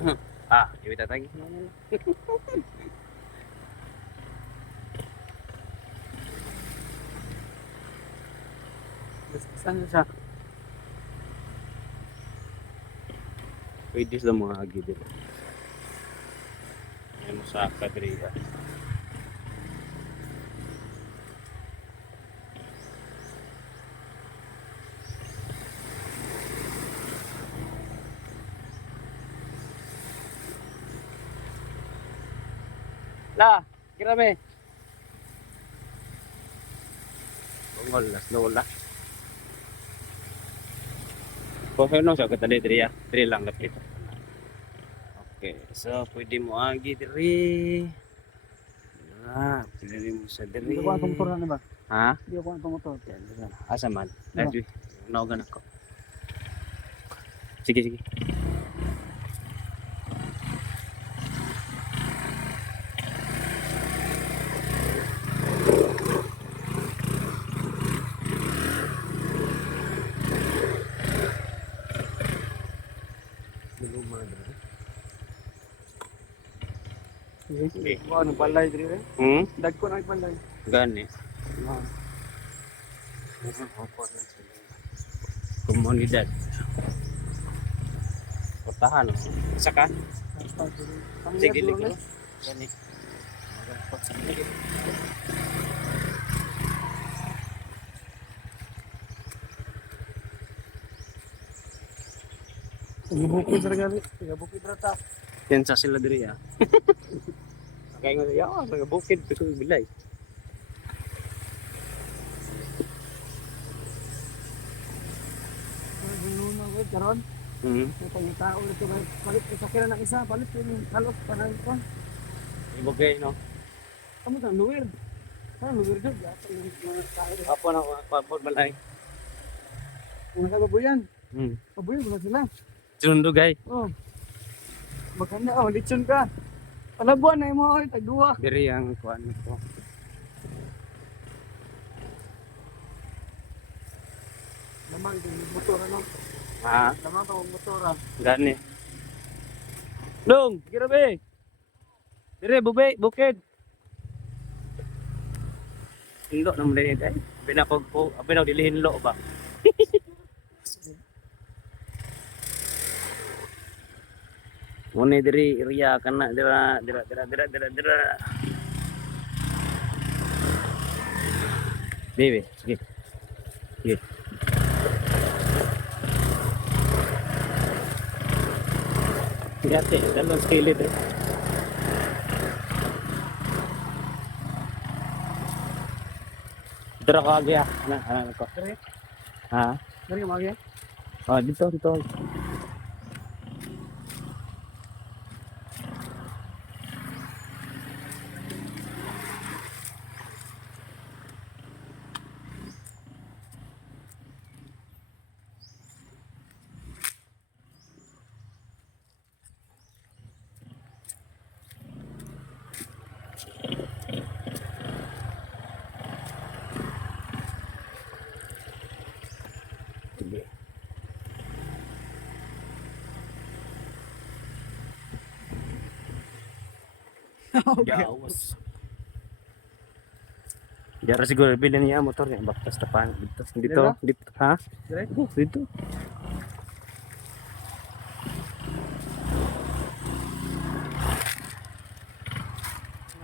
Iwi tatagi. Saan siya? Pwede sa mga agi dito. May mo sa kadriya. La, kirame. Bungol las lola. Kung ano sa katali diri diri lang lapit. Okay, so pwede mo agi diri. Pwede mo sa diri. Hindi ko ang motor na ba? Ha? Hindi ko ang motor. Asa man? Diba? Dali. Naugan ako. Sige, sige. Sige. Wow, nagbalay diri eh. Dagko na nagbalay. Gani. Ah. Komunidad. Portahan. Isa ka? Sige, ligro. Gani. Bukid ra gali. Bukid ra ta. Tensa sila diri ya. Kaya nga ya, mga bukid ko bilay. Ano na karon? May tao dito palit sa kira ng isa, palit yung halok para ito. Ibogay no. Kamu ta luwir. Luwir jud ya. Mga tao. Apo na papod balay. Kung nakababuyan. Pabuyan ba sila? Sundugay. Oh. Maganda lechon ka. Palabuan na mo tagduwa. Diri ang kuan ko. Lamang yung motor ano. Ha? Lamang to motor. Gani. Dong, grabe. Dire bukid. Hinlo naman din day. Binapog ko, abinaw dili hinlo ba. Muna diri area kana dira. Bebe, sige. Sige. Gati, dalawang skillet eh. Dira ka agya. Ano ko? Dire. Ha? Dire magi. Dito. Sige. Gawas. Jara siguro bilhin niya motor niya baktas tapan dito. Ha? Dire. Dito.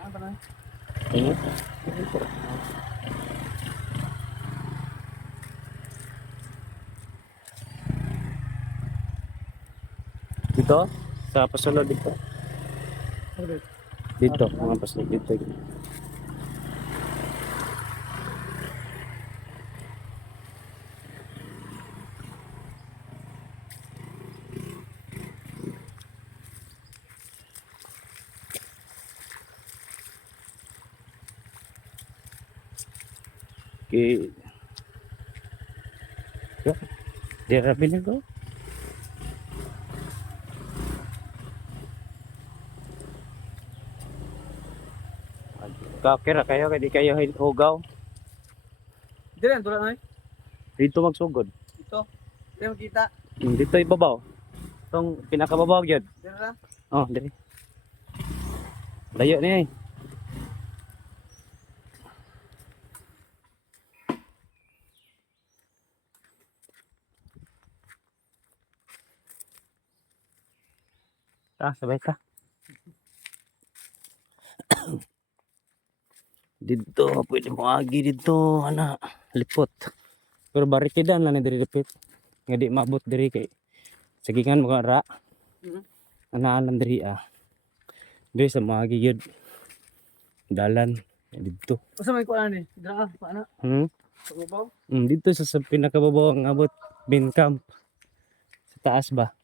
Ano na? Dito sa pasulod dito. Dire. Dito, mga pasulod dito. Okay. Dira bilhin ko. Kira kayo kay di kayo hugaw. Dire tulad na. Dito magsugod. Ito. Dire makita. Dito ibabaw. Tong pinakababaw gyud. Dira ra. Oh, diri. Layo ni. Sabay ka. Dito, pwede mo agi dito, ana, lipot. Pero barikidan lang ni diri lipit. Nga di maabot diri kay sagingan mo ka ra. Mhm. Anaan lang diri ah. Diri sa mga gigid. Dalan dito. Usa may kuan ni? Dira paana? Pagbabaw. Dito sa pinakababaw ang abot bin camp. Sa taas ba?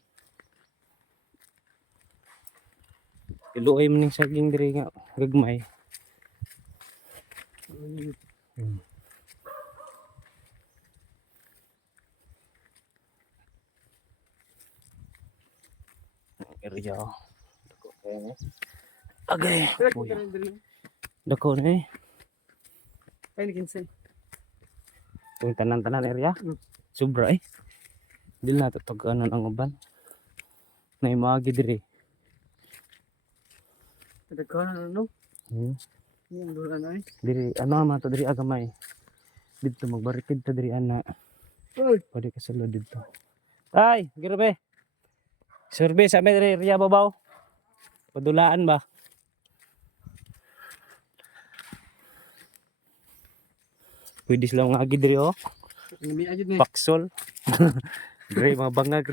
Iluoy mo ning saging diri nga gagmay. Area. Okay. Dira ko dira diri. Dako na eh. Ay ni kinsa. Itong tanan-tanan area. Mm. Sobra eh. Dili na tatagaan ang uban. Na imagi diri. Daghan ano? Hmm. Yung dura na eh. Diri ano man to diri agamay. Dito magbarikid ta diri ana. Oy, Pwede ka sulod dito. Ay, grabe. Survey sa may area babaw. Padulaan ba? Pwede sila mga agi diri oh. nami ajud ni. Paksol. Diri mga bangag.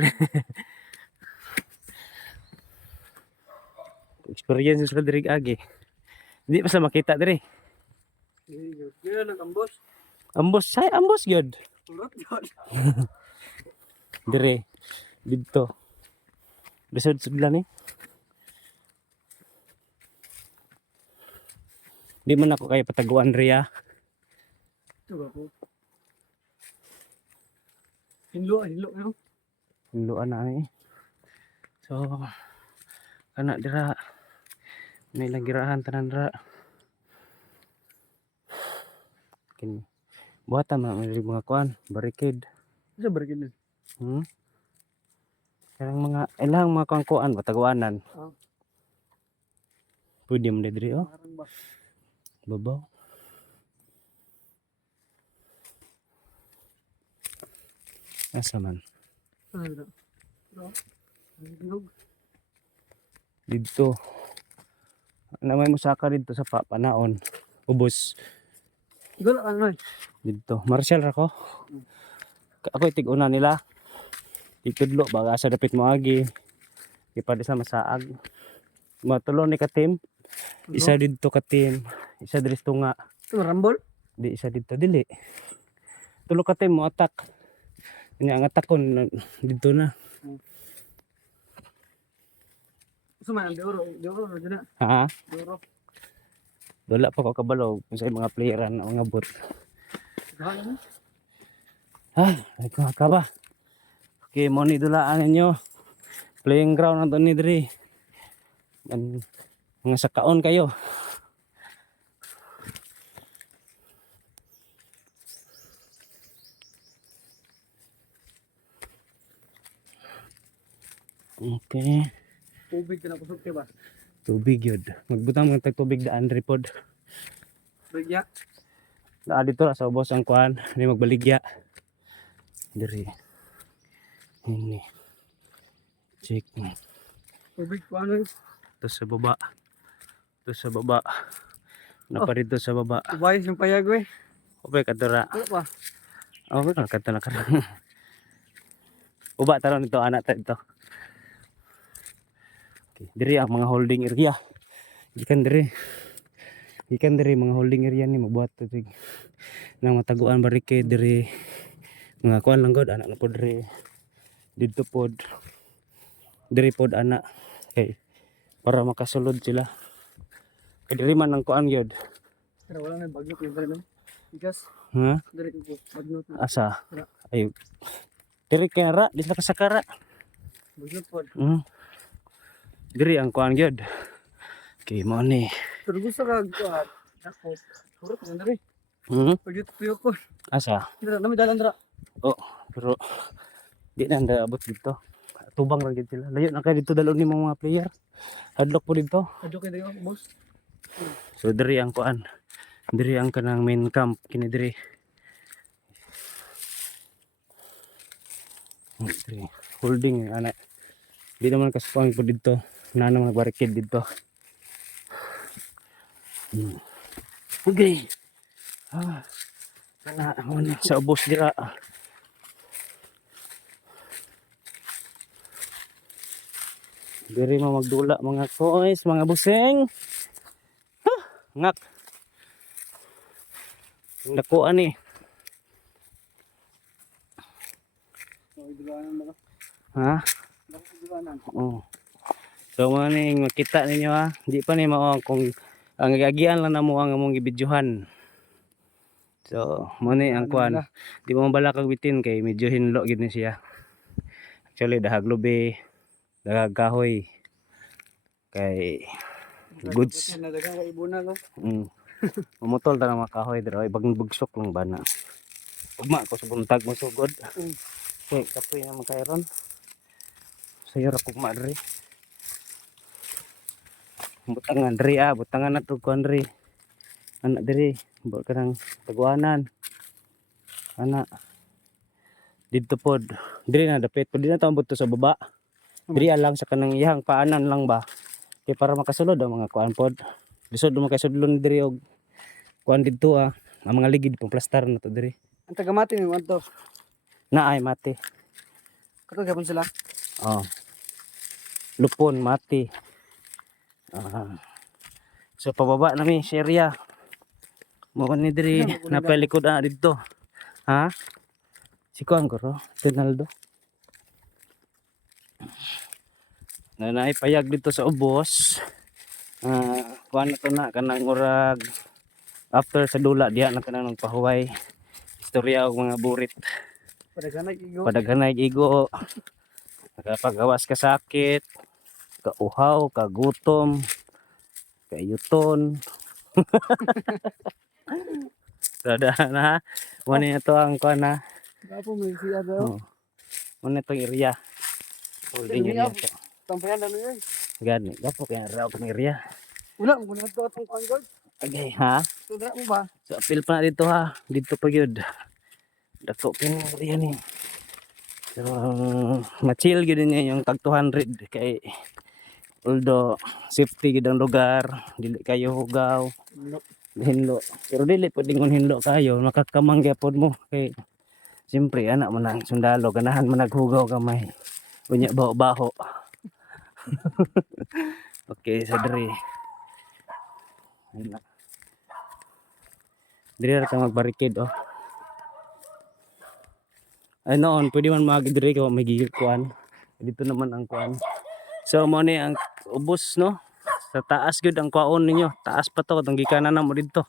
Experience sila diri agi. Hindi pa sila makita diri. Dira lang ambos. Ambos gyud. Ulot gyud. Dire dito. Lisod sugla ni. Di man ako kay pataguan riya. Tuwa ko. Hinlo no. Luan na eh. So kana dira may lagirahan tanan dira. Kini buhatan man may mga kuan, barricade. Sa barkin. Karang mga ilang mga kuan pataguanan. Oh. Pwede mo diri oh. Parang ba. Babaw. Asa man? Ano? Bro. Ang Dito. Namay mo saka dito sa panaon. Ubos. Gula ka noy. Dito. Marshall ra ko. Ako tig-una nila. Itudlo baga sa dapit mo agi. Ipada sa masaag. Matulo ni ka team. Isa dito ka team. Isa diri tunga. Rambol. Di isa dito dili. Tulo ka team mo attack. Nya ang attack kon dito na. Suman de oro na. Ha? De oro. Wala pa ko kabalo kung sa mga player na ang abot. Gahan mo. Ay ka ba? Okay, mo ni dulaan ninyo. Playing ground na ni diri. Mga sakaon kayo. Okay. Tubig na kusog kay ba? Tubig yun. Magbutang mga tubig daan repod. Bagya. Na dito ra sa ubos ang kuan, ni magbaligya. Diri. Ini. Check. Tubig ko ano? Ito sa baba. Ito sa baba. Napa dito sa baba. Ubayos yung payag we. Ope kadura. Ano pa? Oh, kan kata na kan. Uba taron ito anak ta ito. Okay, diri ang mga holding area. Ikan diri. Ikan diri mga holding area ni magbuhat tig nang mataguan barricade diri. Mga kuan lang god anak na pod diri. Dito pod. Diri pod anak. Okay. Para makasulod sila. Kay diri man ang kuan gyud. Pero wala na bagnot yung pala. Bigas. Ha? Dari ko bagnot. Asa? Ay. Diri kay ra, di sila kasakara. Bagnot pod. Diri ang kuan gyud. Okay, mo ni. Pero gusto ka kuan. Ako. Surot na dari. Bagnot puyo ko. Asa? Dira nami dalan dira. Oh, pero di na abot dito. tubang ra gid sila. Layo na kay dito dalon ni mga player. Hadlok po dito. Adyo kayo dayo, boss. So diri ang kuan. Diri ang kanang main camp kini diri. Diri. Holding ana. Di naman kasupang po dito. Nanang nagbarikid dito. Okay. Kana sa ubos dira. Diri mo magdula mga kois, mga buseng. Ngak. Ang dakuan ni. Ha? Oo. So mga ning makita ninyo ha. Di pa ni mao kung ang gagian lang namo ang among gibidyohan. So mo ni ang kuan. Di mo bala kag bitin kay medyo hinlo gid ni siya. Actually dahag lubi, dahag kahoy. Kay goods. Mamutol ta ng mga kahoy dira ibang bugsok lang bana. Ugma ko sa buntag mo sugod. Okay, kapoy na magkairon. Sayo ra kugma diri. Butangan diri butangan na to kuan diri. Anak diri, ba kanang taguanan. Anak. Dito pod. Diri na dapit pod di na taon to sa baba. Diri lang sa kanang iyang paanan lang ba. Kay para makasulod ang mga kuan pod. Lisod mo kay sudlon diri og kuan didto ang mga ligid pang plastar na to diri. Ang tagamati mo adto. Naay mati. Kato gyapon sila. Oh. Lupon mati. So pababa nami sa area. Mo ni diri napalikod didto. Ha? Si kuan ko ro, Ronaldo. Na naipayag dito sa ubos. Kuan na to na kanang murag after sa dula diha na kanang nagpahuway. Istorya og mga burit. Padaghanay igo. Nakapagawas ka sakit, kauhaw, kagutom, kayuton. Sada na. Muna ito ang kuan na. Gapo mo siya daw. Muna itong area. Holding area to. Tampayan ano yun? Gani, gapo kaya raw itong area. Wala mo na to atong kuan. Okay, ha? Tudra mo ba? So apil pa na dito ha. Dito pa gyud. Dako pin area ni. So ma-chill gyud niya yung tag 200 kay although safety gyud ang lugar, dili kayo hugaw. Hinlo. Pero dili pwedeng hinlo kayo, makakamang gyapon mo kay siyempre anak mo nang sundalo ganahan man naghugaw kamay. Unya baho-baho. Okay, sa diri. Diri ra ta magbarikid oh. Ay noon, pwede man magdiri ko may gigikuan. Dito naman ang kuan. So mo ni ang ubos no. Sa taas gud ang kuaon ninyo. Taas pa to, tong gikanan na mo dito.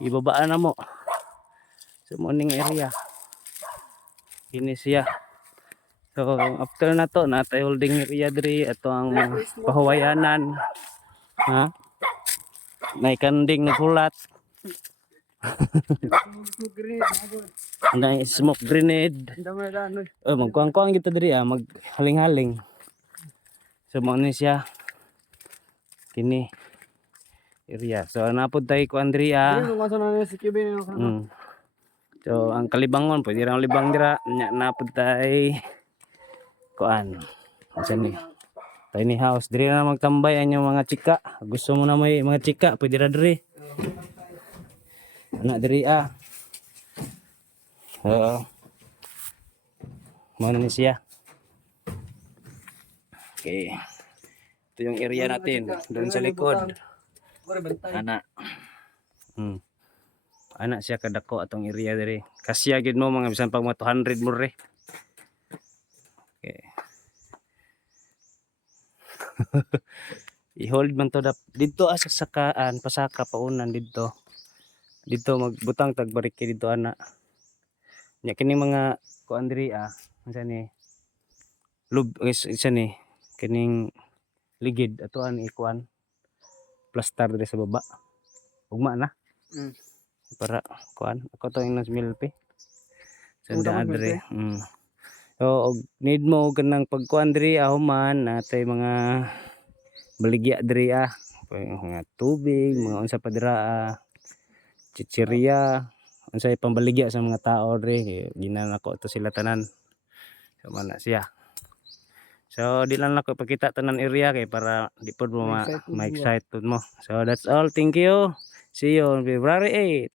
Ibabaan na mo. So mo ning area. Kini siya. So after na to, natay holding area diri ato ang pahuwayanan. Ha? May kanding na kulat. Na smoke grenade. Oh, magkuang-kuang kita diri maghaling-haling. So mo ni siya. Kini area. So napod tay kuan diri So ang kalibangon pwede ra libang dira nya napod tay kuan. Unsa ni? Tiny house. Diri na magtambay ang mga chika. Gusto mo na may mga chika, pwede ra diri. Anak diri Mana ni siya? Okay. Ito yung area natin. Doon sa likod. Anak. Anak siya kadako atong area diri. Kasya gid mo mga bisan pag mga 200 mo re. Okay. I-hold man to dito sa sakaan, pasaka paunan dito. Dito magbutang tagbariki dito anak. Nya kini mga kuan diri unsa ni? Isa ni kining ligid atoan ikuan plaster diri sa baba. Ugma na. Para kuan ako to yung nasmilpi. Sanda diri. So og need mo og kanang pagkuan diri ahuman natay mga baligya diri mga tubig, mga unsa pa dira chichirya, unsay pambaligya sa mga tao diri ginanako to sila tanan. So man na siya. So di lang nako ipakita tanan area kay para di pod mo Ma-excite mo. ma-excite mo. So that's all. Thank you. See you on February 8.